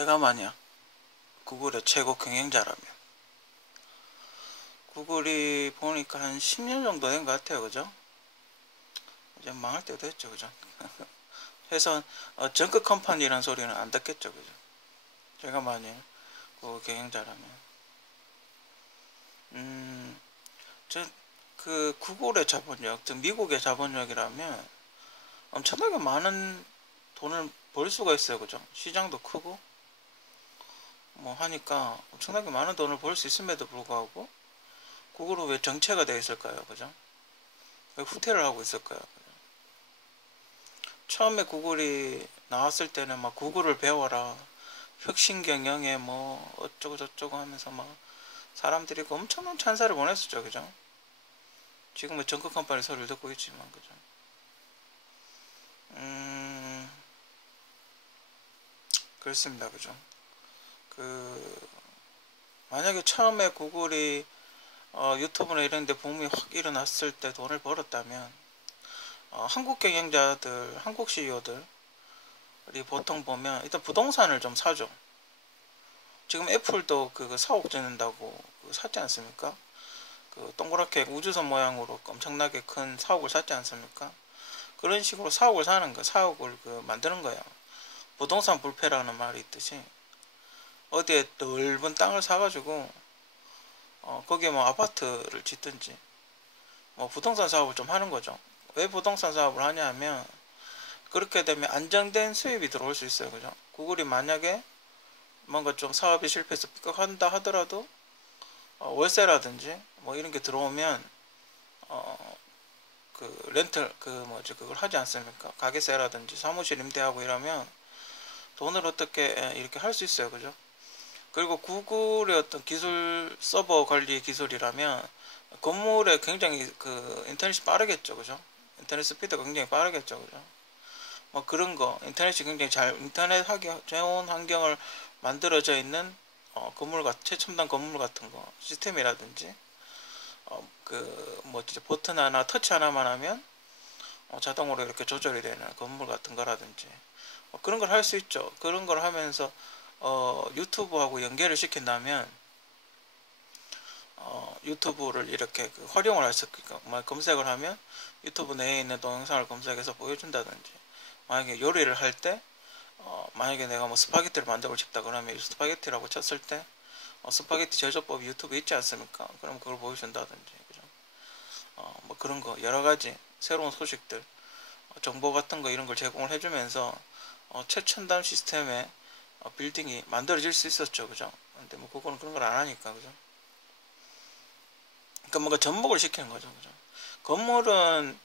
내가 만약 구글의 최고 경영자라면, 구글이 보니까 한 10년 정도 된 것 같아요. 그죠? 이제 망할 때도 됐죠. 그죠? 해서 정크 컴퍼니라는 소리는 안 듣겠죠. 그죠? 제가 만약 그 경영자라면, 저 그 구글의 자본력, 즉 미국의 자본력이라면 엄청나게 많은 돈을 벌 수가 있어요. 그죠? 시장도 크고 뭐 하니까 엄청나게 많은 돈을 벌 수 있음에도 불구하고 구글은 왜 정체가 되어 있을까요? 그죠? 왜 후퇴를 하고 있을까요? 처음에 구글이 나왔을 때는 막 구글을 배워라, 혁신 경영에 뭐 어쩌고 저쩌고 하면서 막 사람들이 그 엄청난 찬사를 보냈었죠. 그죠? 지금은 정크 컴퍼니 소리를 듣고 있지만, 그죠? 그렇습니다. 그죠? 그 만약에 처음에 구글이 유튜브나 이런 데 붐이 확 일어났을 때 돈을 벌었다면, 한국 경영자들, 한국 CEO들이 보통 보면 일단 부동산을 좀 사죠. 지금 애플도 그 4억 주는다고 샀지 않습니까? 그 동그랗게 우주선 모양으로 엄청나게 큰 사옥을 샀지 않습니까? 그런 식으로 사옥을 사는 거, 사옥을 만드는 거야. 부동산 불패라는 말이 있듯이 어디에 넓은 땅을 사가지고 거기에 뭐 아파트를 짓든지 뭐 부동산 사업을 좀 하는 거죠. 왜 부동산 사업을 하냐 하면 그렇게 되면 안정된 수입이 들어올 수 있어요. 그죠? 구글이 만약에 뭔가 좀 사업이 실패해서 삐걱한다 하더라도 월세라든지 뭐 이런 게 들어오면 그 렌털 그걸 하지 않습니까? 가게세라든지 사무실 임대하고 이러면 돈을 어떻게 이렇게 할 수 있어요. 그죠? 그리고 구글의 어떤 기술, 서버 관리 기술이라면 건물에 굉장히 그 인터넷이 빠르겠죠. 그죠? 인터넷 스피드가 굉장히 빠르겠죠. 그죠? 뭐 그런 거, 인터넷이 굉장히 인터넷 하기 좋은 환경을 만들어져 있는 최첨단 건물 같은 거, 시스템이라든지 진짜 버튼 하나, 터치 하나만 하면 자동으로 이렇게 조절이 되는 건물 같은 거라든지 그런 걸 할 수 있죠. 그런 걸 하면서 유튜브하고 연계를 시킨다면 유튜브를 이렇게 활용을 할 수 있게끔 검색을 하면 유튜브 내에 있는 동영상을 검색해서 보여준다든지, 만약에 요리를 할 때 만약에 내가 뭐 스파게티를 만들고 싶다 그러면 스파게티라고 쳤을 때 스파게티 제조법이 유튜브에 있지 않습니까? 그럼 그걸 보여준다든지, 그죠? 뭐 그런 거 여러 가지 새로운 소식들, 정보 같은 거 이런 걸 제공을 해주면서 최첨단 시스템의 빌딩이 만들어질 수 있었죠. 그죠? 근데 뭐 그거는 그런 걸 안 하니까, 그죠? 그러니까 뭔가 접목을 시키는 거죠. 그죠? 건물은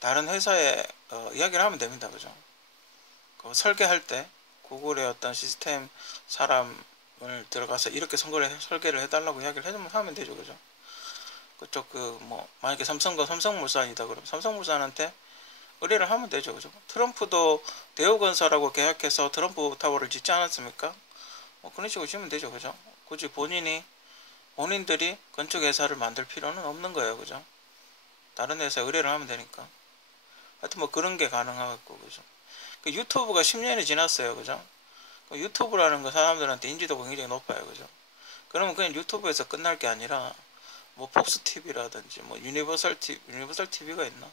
다른 회사에 이야기를 하면 됩니다. 그죠? 설계할 때 구글의 어떤 시스템 사람을 들어가서 이렇게 설계를 해달라고 이야기를 하면 되죠. 그죠? 그쪽 만약에 삼성물산이다 그러면 삼성물산한테 의뢰를 하면 되죠. 그죠? 트럼프도 대우건설하고 계약해서 트럼프 타워를 짓지 않았습니까? 그런 식으로 지으면 되죠. 그죠? 굳이 본인들이 건축회사를 만들 필요는 없는 거예요. 그죠? 다른 회사에 의뢰를 하면 되니까. 하여튼 뭐 그런 게 가능하고, 그죠? 유튜브가 10년이 지났어요. 그죠? 유튜브라는 거 사람들한테 인지도가 굉장히 높아요. 그죠? 그러면 그냥 유튜브에서 끝날 게 아니라 뭐 폭스 TV라든지 뭐 유니버설 TV가 있나?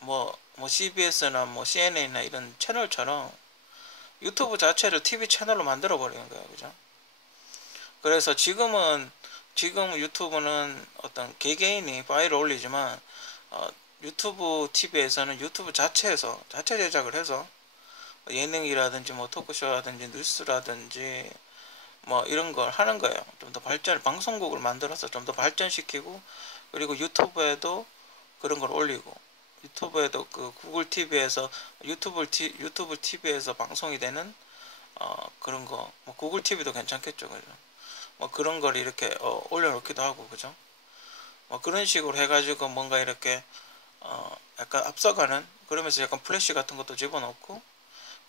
뭐 CBS나 뭐 CNN이나 이런 채널처럼 유튜브 자체를 TV 채널로 만들어 버리는 거예요. 그죠? 그래서 지금 유튜브는 어떤 개개인이 파일을 올리지만 유튜브 TV에서는 유튜브 자체 제작을 해서 예능이라든지 뭐 토크쇼라든지 뉴스라든지 뭐 이런 걸 하는 거예요. 좀 더 방송국을 만들어서 좀 더 발전시키고, 그리고 유튜브에도 그런 걸 올리고, 유튜브에도 그 구글 TV에서 유튜브 TV에서 방송이 되는 그런 거, 뭐 구글 TV도 괜찮겠죠. 그죠? 뭐 그런 걸 이렇게 올려놓기도 하고, 그죠? 뭐 그런 식으로 해가지고 뭔가 이렇게 약간 앞서가는, 그러면서 약간 플래시 같은 것도 집어넣고,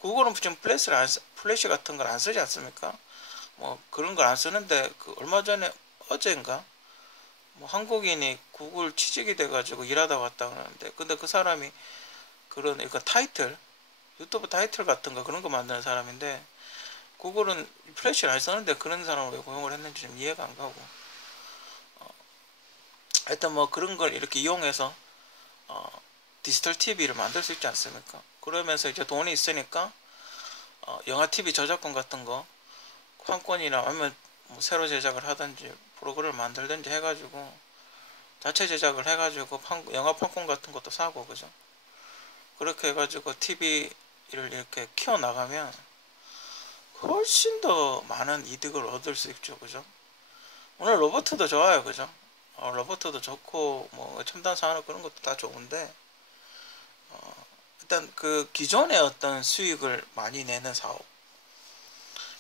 구글은 지금 플래시 같은 걸 안 쓰지 않습니까? 뭐 그런 걸 안 쓰는데 얼마 전에 어젠가 뭐 한국인이 구글 취직이 돼가지고 일하다 왔다 그러는데, 근데 그 사람이 그런 유튜브 타이틀 같은 거 그런 거 만드는 사람인데, 구글은 플래시를 안 쓰는데 그런 사람을 왜 고용을 했는지 좀 이해가 안 가고, 하여튼 뭐 그런 걸 이렇게 이용해서 디지털 TV를 만들 수 있지 않습니까? 그러면서 이제 돈이 있으니까 영화 TV 저작권 같은 거 판권이나 아니면 뭐 새로 제작을 하든지 프로그램을 만들든지 해가지고 자체 제작을 해가지고 영화 판권 같은 것도 사고, 그죠? 그렇게 해가지고 TV를 이렇게 키워나가면 훨씬 더 많은 이득을 얻을 수 있죠, 그죠? 오늘 로버트도 좋아요, 그죠? 로버트도 좋고 뭐 첨단 산업 그런 것도 다 좋은데, 일단 그 기존의 어떤 수익을 많이 내는 사업,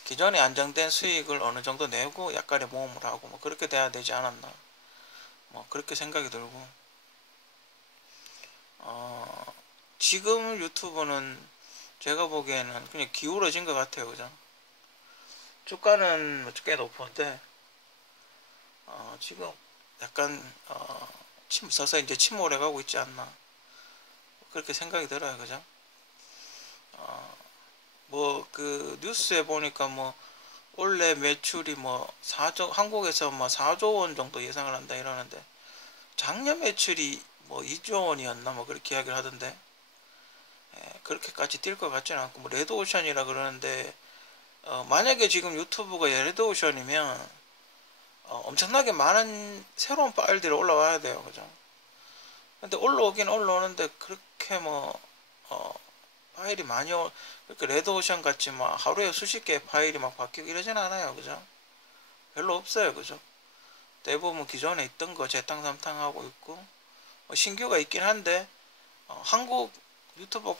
기존에 안정된 수익을 어느 정도 내고 약간의 모험을 하고 뭐 그렇게 돼야 되지 않았나, 뭐 그렇게 생각이 들고, 지금 유튜브는 제가 보기에는 그냥 기울어진 것 같아요, 그죠? 주가는 꽤 높은데 지금 약간 서서 이제 침몰해 가고 있지 않나, 그렇게 생각이 들어요, 그죠? 뭐 그 뉴스에 보니까 뭐 올해 매출이 뭐 4조, 한국에서 뭐 4조 원 정도 예상을 한다 이러는데, 작년 매출이 뭐 2조 원이었나 뭐 그렇게 이야기를 하던데, 그렇게까지 뛸 것 같지는 않고, 뭐 레드오션이라 그러는데, 만약에 지금 유튜브가 레드오션이면 엄청나게 많은 새로운 파일들이 올라와야 돼요, 그죠? 근데 올라오긴 올라오는데 그렇게 뭐 파일이 많이 그렇게 레드오션 같이 막 하루에 수십 개의 파일이 막 바뀌고 이러진 않아요, 그죠? 별로 없어요, 그죠? 대부분 기존에 있던 거 재탕 삼탕 하고 있고, 뭐 신규가 있긴 한데 한국 유튜브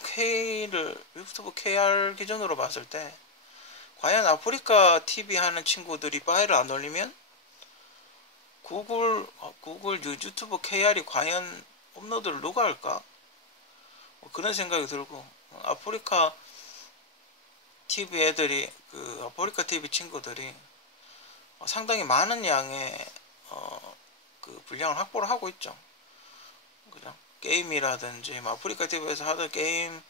KR 기준으로 봤을 때 과연 아프리카 TV 하는 친구들이 파일을 안 올리면 구글 유튜브 KR이 과연 업로드를 누가 할까? 뭐 그런 생각이 들고, 아프리카 TV 애들이, 그 아프리카 TV 친구들이 상당히 많은 양의 그 분량을 확보를 하고 있죠, 그죠? 게임이라든지 뭐 아프리카 TV에서 하던 게임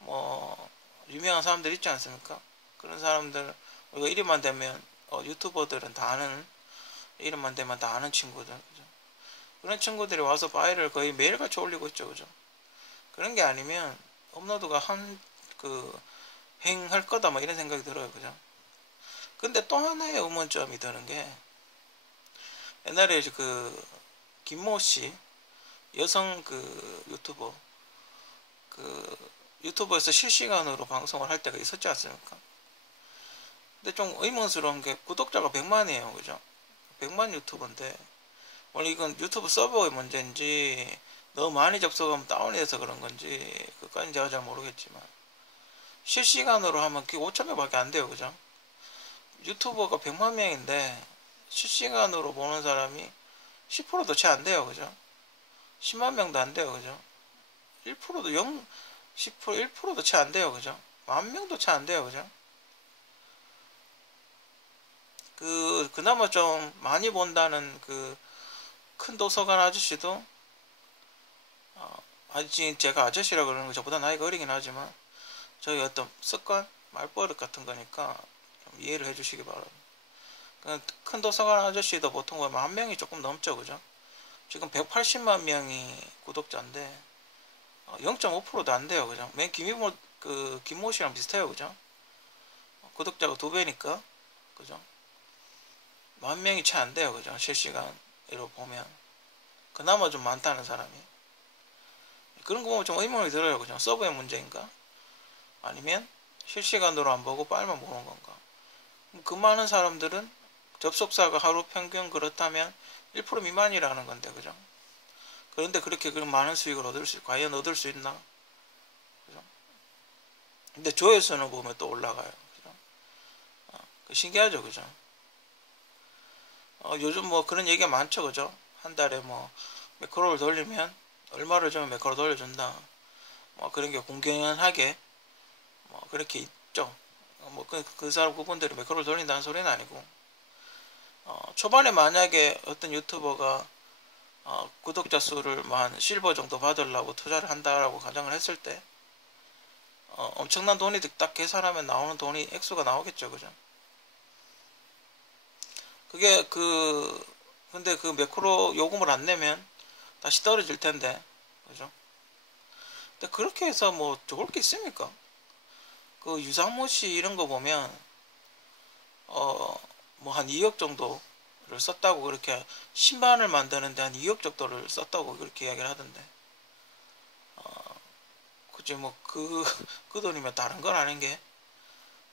뭐 유명한 사람들 있지 않습니까? 그런 사람들 우리가 이름만 되면 유튜버들은 다 아는, 이름만 되면 다 아는 친구들, 그죠? 그런 친구들이 와서 파일을 거의 매일같이 올리고 있죠, 그죠? 그런 게 아니면 업로드가 행할 거다 뭐 이런 생각이 들어요, 그죠? 근데 또 하나의 의문점이 드는 게, 옛날에 그 김모 씨, 여성 그 유튜버, 그 유튜버에서 실시간으로 방송을 할 때가 있었지 않습니까? 근데 좀 의문스러운 게 구독자가 100만이에요, 그죠? 100만 유튜버인데, 원래 이건 유튜브 서버의 문제인지 너무 많이 접속하면 다운이 돼서 그런 건지 그까지는 제가 잘 모르겠지만, 실시간으로 하면 그게 5,000명밖에 안 돼요, 그죠? 유튜버가 100만 명인데 실시간으로 보는 사람이 10%도 채 안 돼요, 그죠? 10만 명도 안 돼요, 그죠? 1%도 10%, 1%도 채 안 돼요, 그죠? 10,000명도 채 안 돼요, 그죠? 그나마 좀 많이 본다는 그 큰 도서관 아저씨도, 아직 제가 아저씨라 그러는 거 저보다 나이가 어리긴 하지만 저희 어떤 습관, 말버릇 같은 거니까 좀 이해를 해주시기 바랍니다. 큰 도서관 아저씨도 보통 보면 1,000명이 조금 넘죠, 그죠? 지금 180만 명이 구독자인데 0.5%도 안 돼요, 그죠? 맨 김모 씨랑 비슷해요, 그죠? 구독자가 2배니까, 그죠? 10,000명이 채 안 돼요, 그죠? 실시간으로 보면 그나마 좀 많다는 사람이. 그런 거 보면 좀 의문이 들어요, 그죠? 서버의 문제인가? 아니면 실시간으로 안 보고 빨만 보는 건가? 그 많은 사람들은 접속사가 하루 평균 그렇다면 1% 미만이라는 건데, 그죠? 그런데 그렇게 그런 많은 수익을 과연 얻을 수 있나? 그죠? 근데 조회수는 보면 또 올라가요, 그죠? 신기하죠, 그죠? 요즘 뭐 그런 얘기가 많죠, 그죠? 한 달에 뭐 매크로를 돌리면 얼마를 주면 매크로 돌려준다, 뭐 그런 게 공공연하게 뭐 그렇게 있죠. 뭐 그 사람 그분들이 매크로를 돌린다는 소리는 아니고, 초반에 만약에 어떤 유튜버가 구독자 수를 한 실버 정도 받으려고 투자를 한다라고 가정을 했을 때 엄청난 돈이 딱 계산하면 나오는 돈이 액수가 나오겠죠, 그죠? 그게 근데 그 매크로 요금을 안 내면 다시 떨어질 텐데, 그죠? 근데 그렇게 해서 뭐 좋을 게 있습니까? 그 유상무 씨 이런 거 보면, 뭐 한 2억 정도를 썼다고 그렇게, 신반을 만드는데 한 2억 정도를 썼다고 그렇게 이야기를 하던데, 그치, 뭐, 그 돈이면 다른 걸 하는 게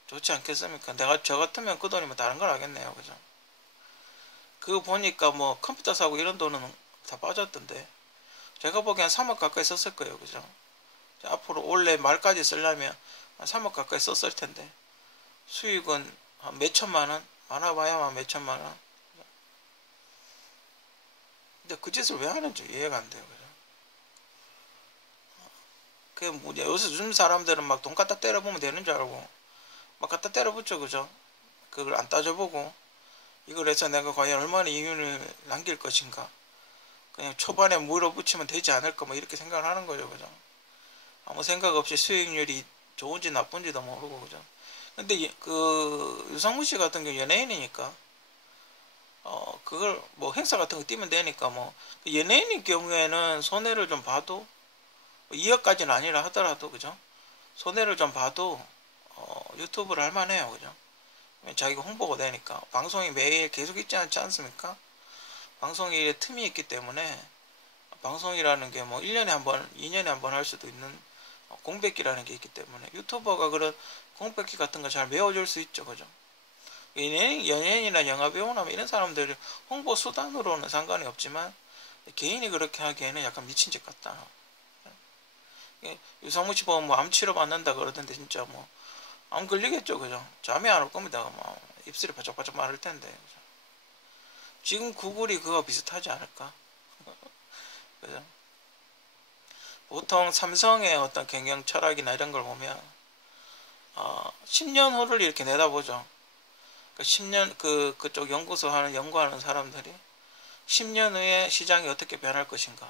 좋지 않겠습니까? 저 같으면 그 돈이면 다른 걸 하겠네요. 그죠? 그거 보니까 뭐 컴퓨터 사고 이런 돈은 다 빠졌던데, 제가 보기엔 3억 가까이 썼을 거예요. 그죠? 앞으로 올해 말까지 쓰려면 한 3억 가까이 썼을 텐데, 수익은 한 몇천만 원? 많아봐야만 몇천만 원? 근데 그 짓을 왜 하는지 이해가 안 돼요. 그죠? 그게 뭐냐, 요즘 사람들은 막 돈 갖다 때려보면 되는 줄 알고, 막 갖다 때려붙죠. 그죠? 그걸 안 따져보고, 이걸 해서 내가 과연 얼마나 이윤을 남길 것인가. 그냥 초반에 물어붙이면 되지 않을까, 뭐 이렇게 생각을 하는 거죠. 그죠? 아무 생각 없이 수익률이 좋은지 나쁜지도 모르고, 그죠? 근데 유상무 씨 같은 경우 연예인이니까, 그걸 뭐 행사 같은 거 뛰면 되니까, 뭐 그 연예인인 경우에는 손해를 좀 봐도, 2억까지는 아니라 하더라도, 그죠? 손해를 좀 봐도 유튜브를 할 만해요. 그죠? 자기가 홍보가 되니까. 방송이 매일 계속 있지 않지 않습니까? 방송일에 틈이 있기 때문에, 방송이라는 게 뭐 1년에 한 번, 2년에 한 번 할 수도 있는 공백기라는 게 있기 때문에, 유튜버가 그런 공백기 같은 거 잘 메워줄 수 있죠. 그죠? 연예인이나 영화배우나 뭐 이런 사람들 홍보 수단으로는 상관이 없지만, 개인이 그렇게 하기에는 약간 미친 짓 같다. 유상무 씨 보면 뭐 암 치료 받는다 그러던데, 진짜 뭐 암 걸리겠죠. 그죠? 잠이 안 올 겁니다. 뭐 입술이 바짝바짝 마를 텐데. 그죠? 지금 구글이 그거 비슷하지 않을까? 그죠? 보통 삼성의 어떤 경영 철학이나 이런 걸 보면 10년 후를 이렇게 내다보죠. 그 10년 그쪽 연구하는 사람들이 10년 후에 시장이 어떻게 변할 것인가,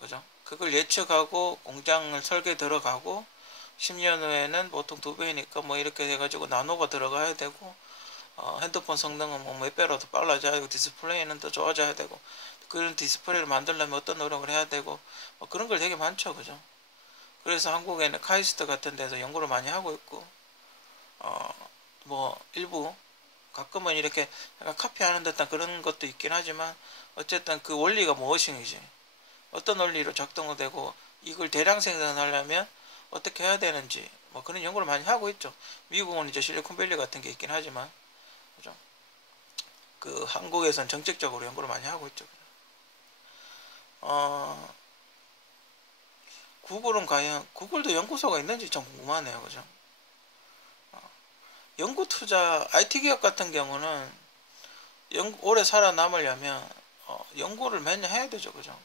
그죠? 그걸 예측하고 공장을 설계 들어가고, 10년 후에는 보통 2배니까 뭐 이렇게 해가지고 나노가 들어가야 되고, 핸드폰 성능은 뭐 몇 배로 더 빨라져야 되고, 디스플레이는 더 좋아져야 되고, 그런 디스플레이를 만들려면 어떤 노력을 해야 되고, 뭐 그런 걸 되게 많죠. 그죠? 그래서 한국에는 카이스트 같은 데서 연구를 많이 하고 있고, 뭐 일부 가끔은 이렇게 약간 카피하는 듯한 그런 것도 있긴 하지만, 어쨌든 그 원리가 무엇인지, 어떤 원리로 작동되고, 이걸 대량 생산하려면 어떻게 해야 되는지, 뭐 그런 연구를 많이 하고 있죠. 미국은 이제 실리콘밸리 같은 게 있긴 하지만, 그죠? 그 한국에선 정책적으로 연구를 많이 하고 있죠. 구글은 과연, 구글도 연구소가 있는지 좀 궁금하네요. 그죠? 연구 투자, IT 기업 같은 경우는 오래 살아남으려면 연구를 매년 해야 되죠. 그죠?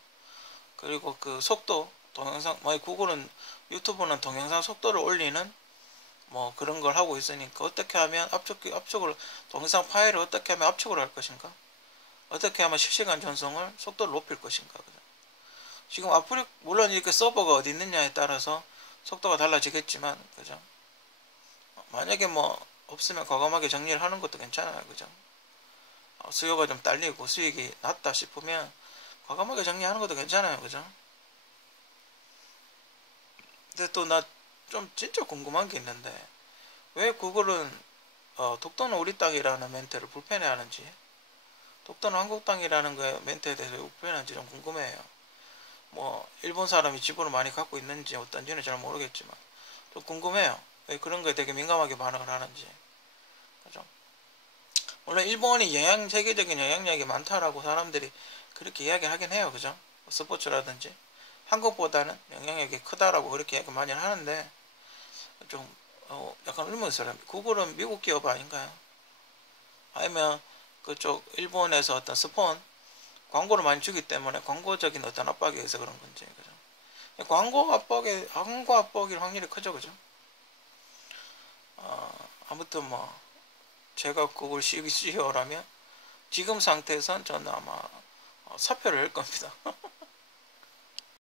그리고 그 속도, 동영상, 구글은, 유튜브는 동영상 속도를 올리는 뭐 그런 걸 하고 있으니까, 어떻게 하면 압축을, 동영상 파일을 어떻게 하면 압축을 할 것인가, 어떻게 하면 실시간 전송을 속도를 높일 것인가. 그죠? 지금 물론 이렇게 서버가 어디 있느냐에 따라서 속도가 달라지겠지만, 그죠? 만약에 뭐 없으면 과감하게 정리를 하는 것도 괜찮아요. 그죠? 수요가 좀 딸리고 수익이 낮다 싶으면 과감하게 정리하는 것도 괜찮아요. 그죠? 근데 또 나 좀 진짜 궁금한 게 있는데, 왜 구글은 독도는 우리 땅이라는 멘트를 불편해하는지, 독도는 한국 땅이라는 그 멘트에 대해서 왜 불편한지 좀 궁금해요. 뭐 일본 사람이 지분을 많이 갖고 있는지 어떤지는 잘 모르겠지만 좀 궁금해요. 왜 그런 거에 되게 민감하게 반응을 하는지. 그죠? 물론 일본이 세계적인 영향력이 많다라고 사람들이 그렇게 이야기하긴 해요. 그죠? 스포츠라든지 한국보다는 영향력이 크다라고 그렇게 이야기 많이 하는데, 좀 약간 의문스러워요. 구글은 미국 기업 아닌가요? 아니면 그쪽 일본에서 어떤 스폰 광고를 많이 주기 때문에 광고적인 어떤 압박에 의해서 그런 건지. 그죠? 광고 압박일 확률이 크죠. 그죠? 아무튼 뭐 제가 구글 CEO라면 지금 상태에선 저는 아마 사표를 낼 겁니다.